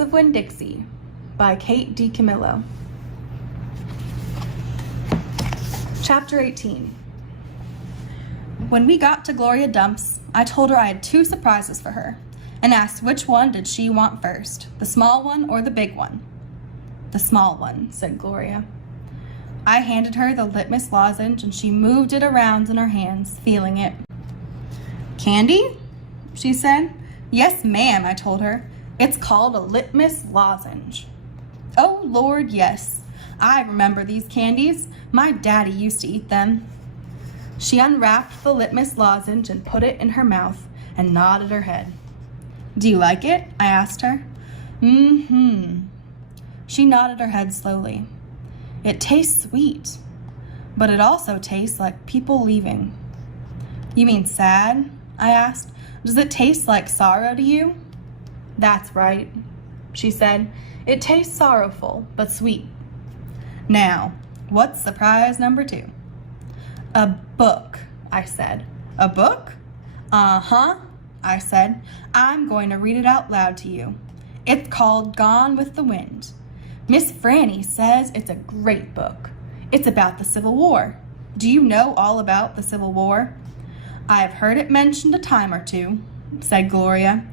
of Winn, Dixie by Kate D. Camillo. Chapter 18. When we got to Gloria Dump's, I told her I had 2 surprises for her and asked which one did she want first, the small one or the big one. The small one, said Gloria. I handed her the litmus lozenge and she moved it around in her hands, feeling it. Candy? She said. Yes, ma'am, I told her. It's called a litmus lozenge. Oh, Lord, yes. I remember these candies. My daddy used to eat them. She unwrapped the litmus lozenge and put it in her mouth and nodded her head. Do you like it? I asked her. Mm-hmm. She nodded her head slowly. It tastes sweet, but it also tastes like people leaving. You mean sad? I asked. Does it taste like sorrow to you? That's right, she said. It tastes sorrowful, but sweet. Now, what's surprise number 2? A book, I said. A book? Uh-huh, I said. I'm going to read it out loud to you. It's called Gone with the Wind. Miss Franny says it's a great book. It's about the Civil War. Do you know all about the Civil War? I have heard it mentioned a time or 2, said Gloria,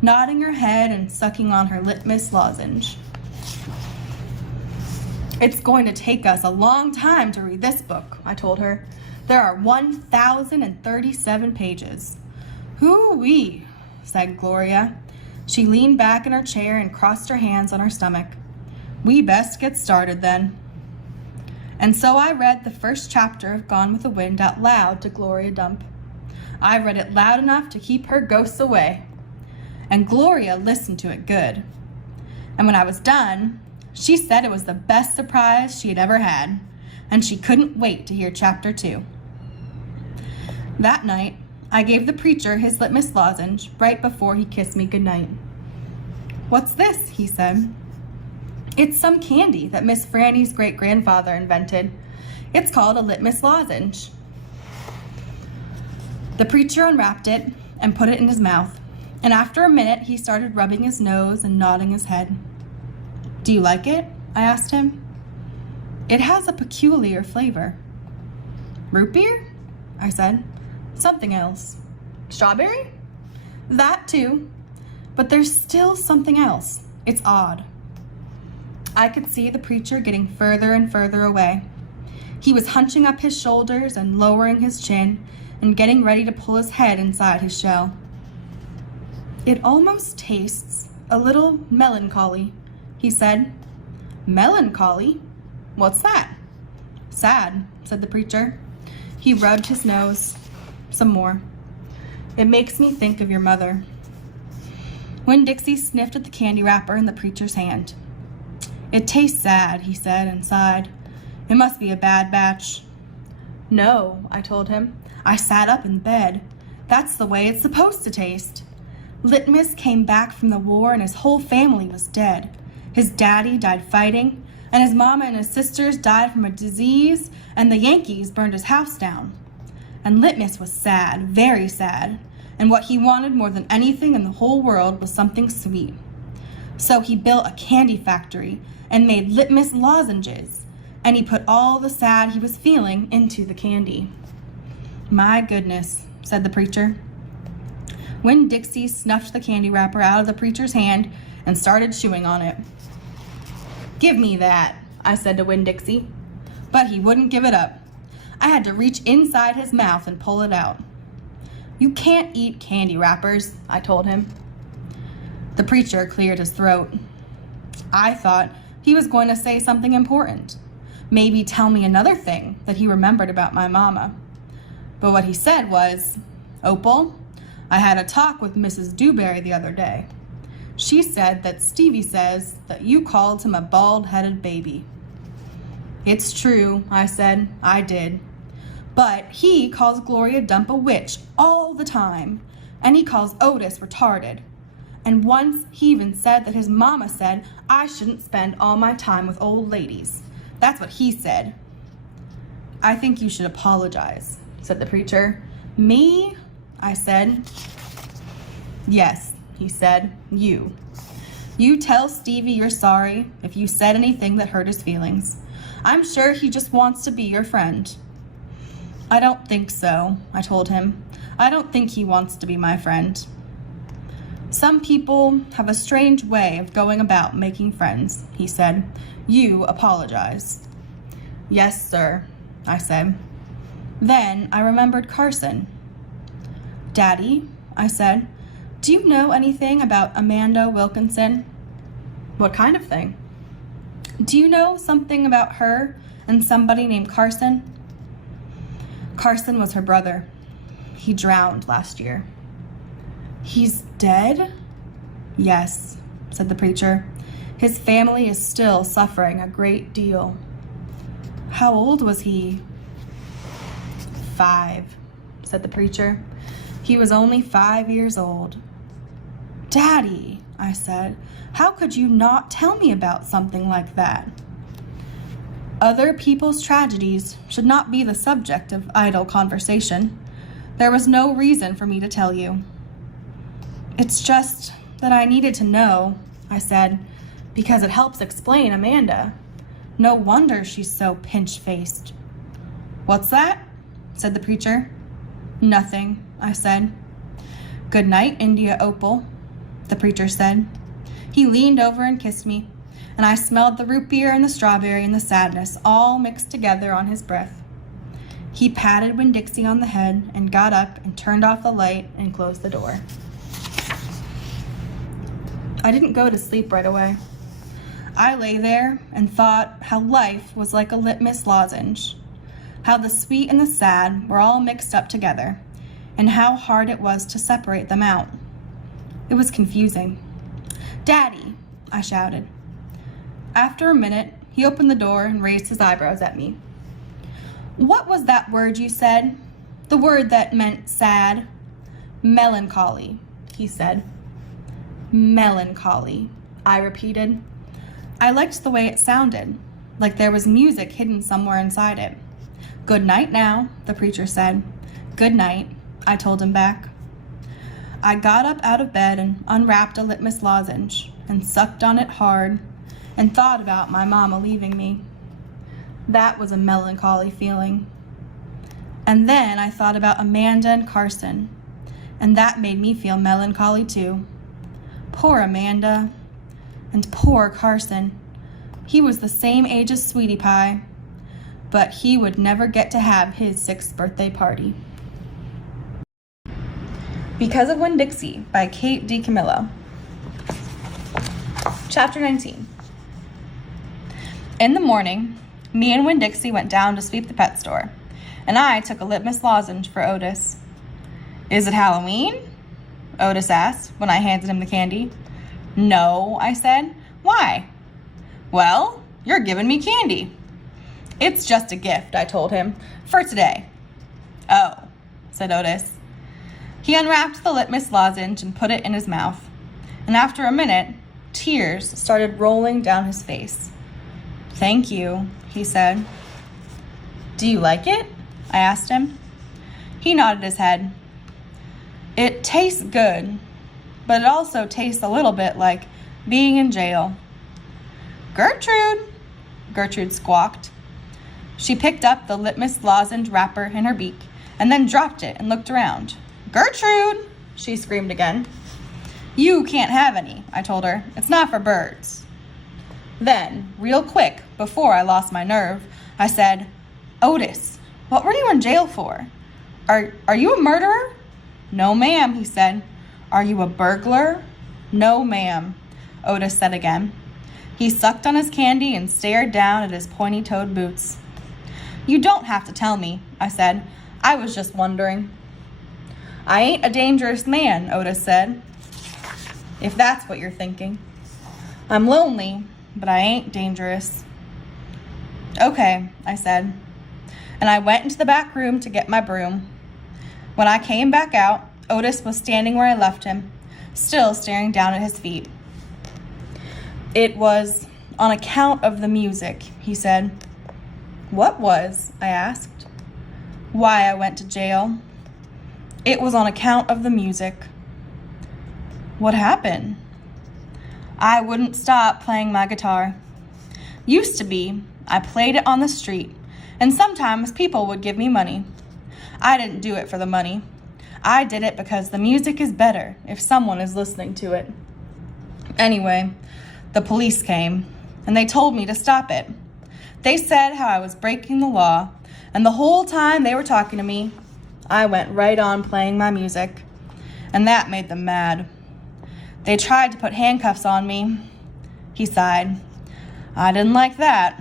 nodding her head and sucking on her litmus lozenge. It's going to take us a long time to read this book, I told her. There are 1,037 pages. Hoo-wee, said Gloria. She leaned back in her chair and crossed her hands on her stomach. We best get started then. And so I read the first chapter of Gone with the Wind out loud to Gloria Dump. I read it loud enough to keep her ghosts away. And Gloria listened to it good. And when I was done, she said it was the best surprise she had ever had, and she couldn't wait to hear chapter 2. That night, I gave the preacher his litmus lozenge right before he kissed me goodnight. What's this? He said. It's some candy that Miss Franny's great-grandfather invented. It's called a litmus lozenge. The preacher unwrapped it and put it in his mouth, and after a minute he started rubbing his nose and nodding his head. Do you like it? I asked him. It has a peculiar flavor. Root beer? I said. Something else. Strawberry? That too. But there's still something else. It's odd. I could see the preacher getting further and further away. He was hunching up his shoulders and lowering his chin and getting ready to pull his head inside his shell. It almost tastes a little melancholy, he said. Melancholy? What's that? Sad, said the preacher. He rubbed his nose. Some more. It makes me think of your mother. When Dixie sniffed at the candy wrapper in the preacher's hand. It tastes sad, he said and sighed. It must be a bad batch. No, I told him. I sat up in bed. That's the way it's supposed to taste. Litmus came back from the war and his whole family was dead. His daddy died fighting, and his mama and his sisters died from a disease, and the Yankees burned his house down. And Litmus was sad, very sad, and what he wanted more than anything in the whole world was something sweet. So he built a candy factory and made litmus lozenges, and he put all the sad he was feeling into the candy. My goodness, said the preacher. When Dixie snuffed the candy wrapper out of the preacher's hand and started chewing on it. Give me that, I said to Winn Dixie. But he wouldn't give it up. I had to reach inside his mouth and pull it out. You can't eat candy wrappers, I told him. The preacher cleared his throat. I thought he was going to say something important. Maybe tell me another thing that he remembered about my mama. But what he said was, Opal, I had a talk with Mrs. Dewberry the other day. She said that Stevie says that you called him a bald-headed baby. It's true, I said. I did. But he calls Gloria Dump a witch all the time, and he calls Otis retarded. And once he even said that his mama said I shouldn't spend all my time with old ladies. That's what he said. I think you should apologize, said the preacher. Me? I said. Yes, he said. You. You tell Stevie you're sorry if you said anything that hurt his feelings. I'm sure he just wants to be your friend." "I don't think so," I told him. "I don't think he wants to be my friend." "Some people have a strange way of going about making friends," he said. "You apologize." "Yes, sir," I said. Then I remembered Carson. "Daddy," I said, "do you know anything about Amanda Wilkinson?" "What kind of thing?" "Do you know something about her and somebody named Carson?" "Carson was her brother. He drowned last year." "He's dead?" "Yes," said the preacher. "His family is still suffering a great deal." "How old was he?" 5, said the preacher. "He was only 5 years old." "Daddy," I said, "how could you not tell me about something like that?" Other people's tragedies should not be the subject of idle conversation. There was no reason for me to tell you. "It's just that I needed to know," I said, "because it helps explain Amanda. No wonder she's so pinch-faced." "What's that?" said the preacher. "Nothing," I said. "Good night, India Opal," the preacher said. He leaned over and kissed me, and I smelled the root beer and the strawberry and the sadness all mixed together on his breath. He patted Winn-Dixie on the head and got up and turned off the light and closed the door. I didn't go to sleep right away. I lay there and thought how life was like a litmus lozenge, how the sweet and the sad were all mixed up together, and how hard it was to separate them out. It was confusing. "Daddy," I shouted. After a minute, he opened the door and raised his eyebrows at me. "What was that word you said? The word that meant sad?" "Melancholy," he said. "Melancholy," I repeated. I liked the way it sounded, like there was music hidden somewhere inside it. "Good night now," the preacher said. "Good night," I told him back. I got up out of bed and unwrapped a litmus lozenge and sucked on it hard and thought about my mama leaving me. That was a melancholy feeling. And then I thought about Amanda and Carson, and that made me feel melancholy too. Poor Amanda, and poor Carson. He was the same age as Sweetie Pie, but he would never get to have his 6th birthday party. Because of Winn-Dixie by Kate DiCamillo. Chapter 19. In the morning, me and Winn-Dixie went down to sweep the pet store, and I took a litmus lozenge for Otis. "Is it Halloween?" Otis asked when I handed him the candy. "No," I said. "Why?" "Well, you're giving me candy." "It's just a gift," I told him, "for today." "Oh," said Otis. He unwrapped the litmus lozenge and put it in his mouth, and after a minute, tears started rolling down his face. "Thank you," he said. "Do you like it?" I asked him. He nodded his head. "It tastes good, but it also tastes a little bit like being in jail." Gertrude squawked. She picked up the litmus lozenge wrapper in her beak and then dropped it and looked around. "Gertrude!" she screamed again. "You can't have any," I told her. "It's not for birds." Then, real quick, before I lost my nerve, I said, "Otis, what were you in jail for? Are you a murderer?" "No, ma'am," he said. "Are you a burglar?" "No, ma'am," Otis said again. He sucked on his candy and stared down at his pointy-toed boots. "You don't have to tell me," I said. "I was just wondering." "I ain't a dangerous man," Otis said, "if that's what you're thinking. I'm lonely, but I ain't dangerous." "Okay," I said, and I went into the back room to get my broom. When I came back out, Otis was standing where I left him, still staring down at his feet. "It was on account of the music," he said. "What was?" I asked. "Why I went to jail. It was on account of the music." "What happened?" I wouldn't stop playing my guitar. Used to be, I played it on the street, and sometimes people would give me money. I didn't do it for the money. I did it because the music is better if someone is listening to it. Anyway, the police came, and they told me to stop it. They said how I was breaking the law, and the whole time they were talking to me, I went right on playing my music, and that made them mad. They tried to put handcuffs on me. He sighed. I didn't like that.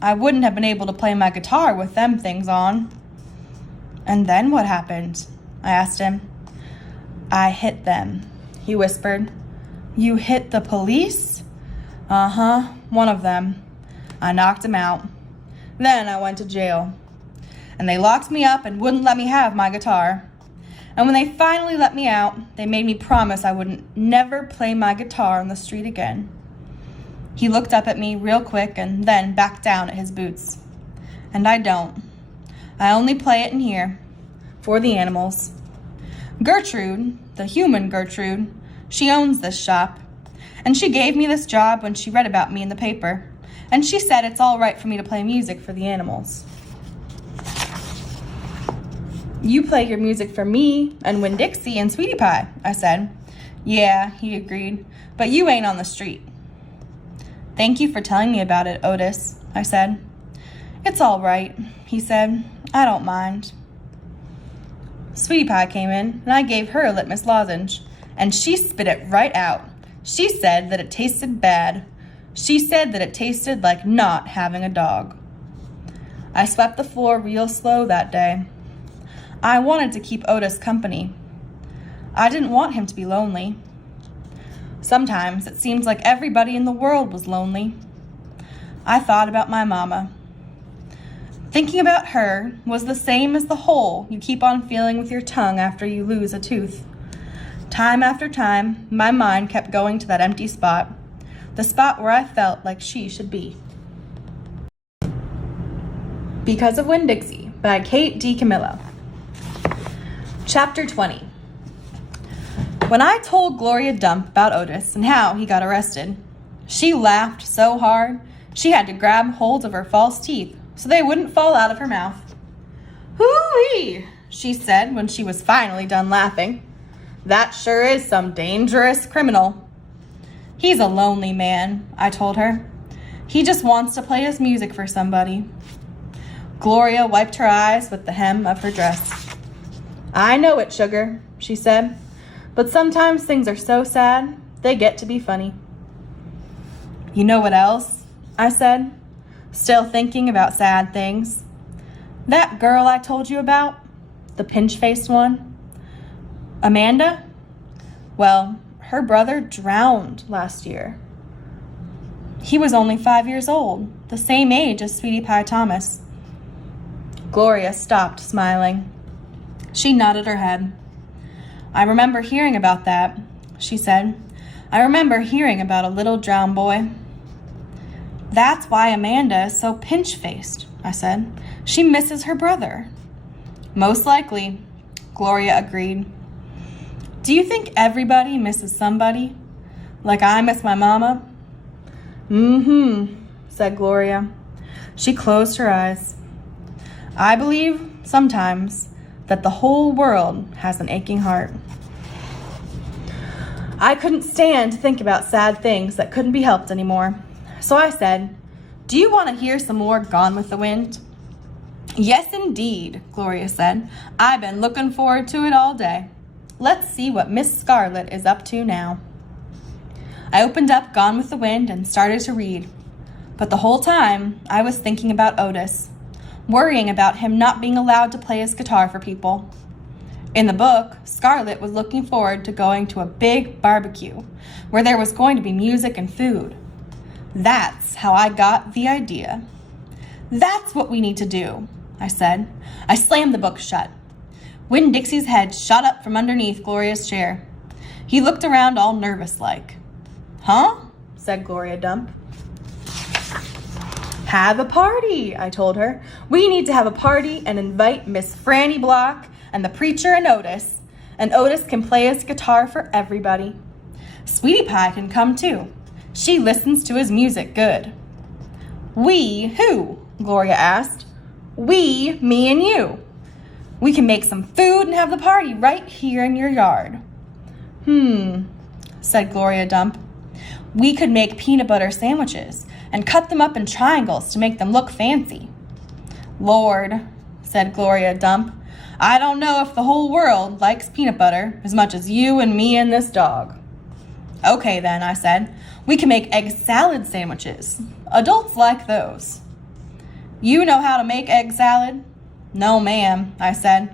I wouldn't have been able to play my guitar with them things on. And then what happened? I asked him. I hit them, he whispered. You hit the police? Uh-huh, one of them. I knocked him out. Then I went to jail. And they locked me up and wouldn't let me have my guitar. And when they finally let me out, they made me promise I wouldn't never play my guitar on the street again. He looked up at me real quick and then back down at his boots. And I don't. I only play it in here, for the animals. Gertrude, the human Gertrude, she owns this shop. And she gave me this job when she read about me in the paper. And she said it's all right for me to play music for the animals. You play your music for me and Winn, Dixie, and Sweetie Pie, I said. Yeah, he agreed, but you ain't on the street. Thank you for telling me about it, Otis, I said. It's all right, he said. I don't mind. Sweetie Pie came in, and I gave her a litmus lozenge, and she spit it right out. She said that it tasted bad. She said that it tasted like not having a dog. I swept the floor real slow that day. I wanted to keep Otis company. I didn't want him to be lonely. Sometimes it seemed like everybody in the world was lonely. I thought about my mama. Thinking about her was the same as the hole you keep on feeling with your tongue after you lose a tooth. Time after time, my mind kept going to that empty spot, the spot where I felt like she should be. Because of Winn, Dixie by Kate D. Camillo. Chapter 20. When I told Gloria Dump about Otis and how he got arrested, she laughed so hard she had to grab hold of her false teeth so they wouldn't fall out of her mouth. Hoo-wee, she said when she was finally done laughing. That sure is some dangerous criminal. He's a lonely man, I told her. He just wants to play his music for somebody. Gloria wiped her eyes with the hem of her dress. I know it, sugar, she said, but sometimes things are so sad, they get to be funny. You know what else? I said, still thinking about sad things. That girl I told you about, the pinch-faced one, Amanda? Well, her brother drowned last year. He was only 5 years old, the same age as Sweetie Pie Thomas. Gloria stopped smiling. She nodded her head. I remember hearing about that, she said. I remember hearing about a little drowned boy. That's why Amanda is so pinch-faced, I said. She misses her brother. Most likely, Gloria agreed. Do you think everybody misses somebody? Like I miss my mama? Mm-hmm, said Gloria. She closed her eyes. I believe, sometimes, that the whole world has an aching heart. I couldn't stand to think about sad things that couldn't be helped anymore. So I said, do you want to hear some more Gone with the Wind? Yes, indeed, Gloria said. I've been looking forward to it all day. Let's see what Miss Scarlet is up to now. I opened up Gone with the Wind and started to read. But the whole time, I was thinking about Otis, worrying about him not being allowed to play his guitar for people. In the book, Scarlet was looking forward to going to a big barbecue where there was going to be music and food. That's how I got the idea. That's what we need to do, I said. I slammed the book shut. Winn Dixie's head shot up from underneath Gloria's chair. He looked around all nervous-like. Huh? Said Gloria Dump. Have a party, I told her. We need to have a party and invite Miss Franny Block and the preacher and Otis can play his guitar for everybody. Sweetie Pie can come too. She listens to his music good." "We who?" Gloria asked. "We, me and you. We can make some food and have the party right here in your yard." Said Gloria Dump. "We could make peanut butter sandwiches and cut them up in triangles to make them look fancy." "Lord," said Gloria Dump, "I don't know if the whole world likes peanut butter as much as you and me and this dog." "Okay then," I said, "we can make egg salad sandwiches. Adults like those." "You know how to make egg salad?" "No, ma'am," I said.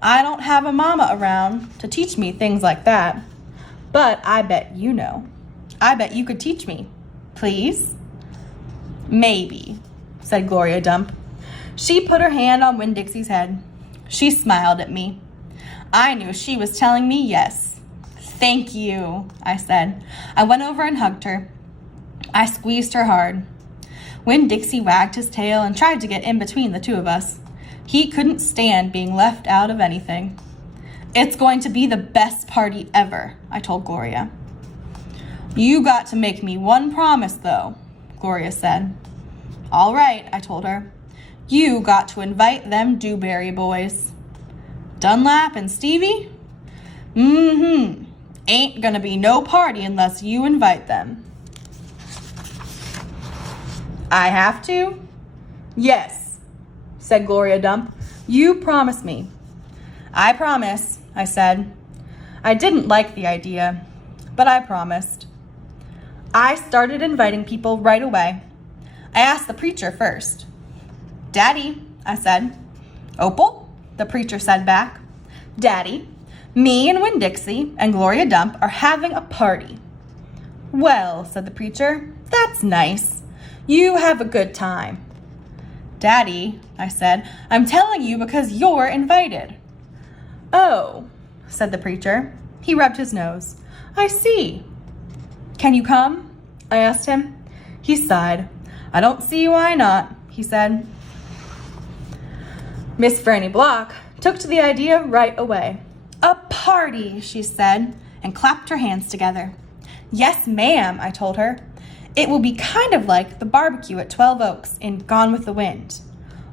"I don't have a mama around to teach me things like that. But I bet you know. I bet you could teach me. Please?" "Maybe," said Gloria Dump. She put her hand on Winn-Dixie's head. She smiled at me. I knew she was telling me yes. "Thank you," I said. I went over and hugged her. I squeezed her hard. Winn-Dixie wagged his tail and tried to get in between the two of us. He couldn't stand being left out of anything. "It's going to be the best party ever," I told Gloria. "You got to make me one promise, though," Gloria said. "All right," I told her. "You got to invite them Dewberry boys." "Dunlap and Stevie?" "Ain't gonna be no party unless you invite them." "I have to?" "Yes," said Gloria Dump. "You promise me." "I promise," I said. I didn't like the idea, but I promised. I started inviting people right away. I asked the preacher first. "Daddy," I said. "Opal," the preacher said back. "Daddy, me and Winn-Dixie and Gloria Dump are having a party." "Well," said the preacher, "that's nice. You have a good time." "Daddy," I said, "I'm telling you because you're invited." "Oh," said the preacher. He rubbed his nose. "I see." "Can you come?" I asked him. He sighed. "I don't see why not," he said. Miss Franny Block took to the idea right away. "A party," she said, and clapped her hands together. "Yes, ma'am," I told her. "It will be kind of like the barbecue at 12 Oaks in Gone with the Wind.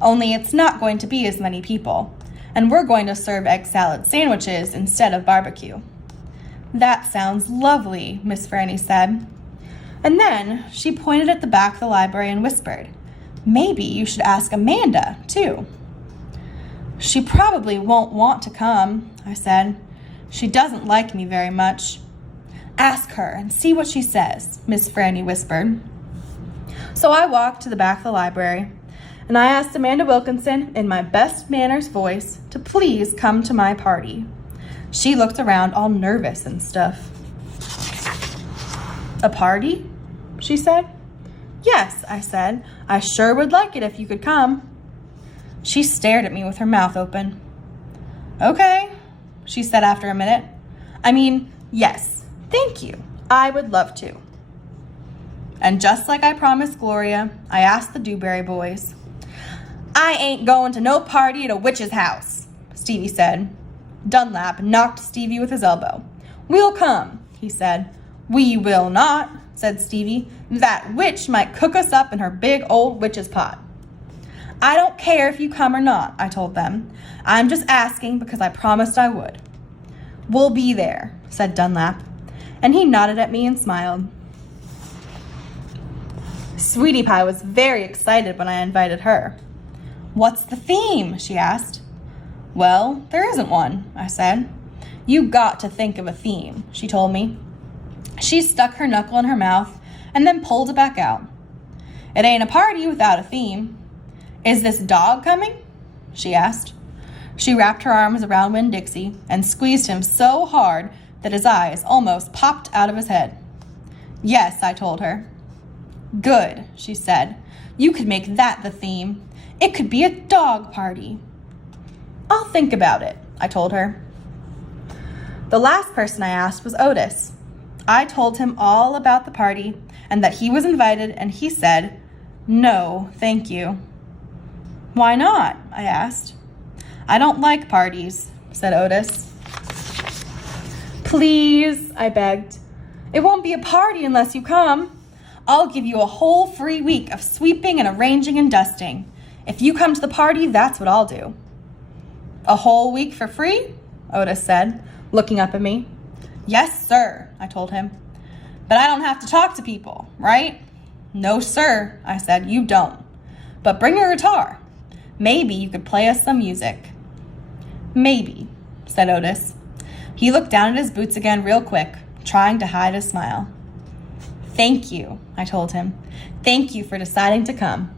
Only it's not going to be as many people, and we're going to serve egg salad sandwiches instead of barbecue." "That sounds lovely," Miss Franny said. And then she pointed at the back of the library and whispered, "Maybe you should ask Amanda, too." "She probably won't want to come," I said. "She doesn't like me very much." "Ask her and see what she says," Miss Franny whispered. So I walked to the back of the library, and I asked Amanda Wilkinson in my best manners voice to please come to my party. She looked around all nervous and stuff. "A party?" she said. "Yes," I said. "I sure would like it if you could come." She stared at me with her mouth open. "Okay," she said after a minute. Yes, thank you. I would love to." And just like I promised Gloria, I asked the Dewberry boys. "I ain't going to no party at a witch's house," Stevie said. Dunlap knocked Stevie with his elbow. "We'll come," he said. "We will not," said Stevie. "That witch might cook us up in her big old witch's pot." "I don't care if you come or not," I told them. "I'm just asking because I promised I would." "We'll be there," said Dunlap, and he nodded at me and smiled. Sweetie Pie was very excited when I invited her. "What's the theme?" she asked. "Well, there isn't one," I said. "You got to think of a theme," she told me. She stuck her knuckle in her mouth and then pulled it back out. "It ain't a party without a theme. Is this dog coming?" she asked. She wrapped her arms around Winn-Dixie and squeezed him so hard that his eyes almost popped out of his head. "Yes," I told her. "Good," she said. "You could make that the theme. It could be a dog party." "I'll think about it," I told her. The last person I asked was Otis. I told him all about the party and that he was invited, and he said, "No, thank you." "Why not?" I asked. "I don't like parties," said Otis. "Please," I begged. "It won't be a party unless you come. I'll give you a whole free week of sweeping and arranging and dusting. If you come to the party, that's what I'll do." "A whole week for free?" Otis said, looking up at me. "Yes, sir," I told him. "But I don't have to talk to people, right?" "No, sir," I said, "you don't. But bring your guitar. Maybe you could play us some music." "Maybe," said Otis. He looked down at his boots again real quick, trying to hide his smile. "Thank you," I told him. "Thank you for deciding to come."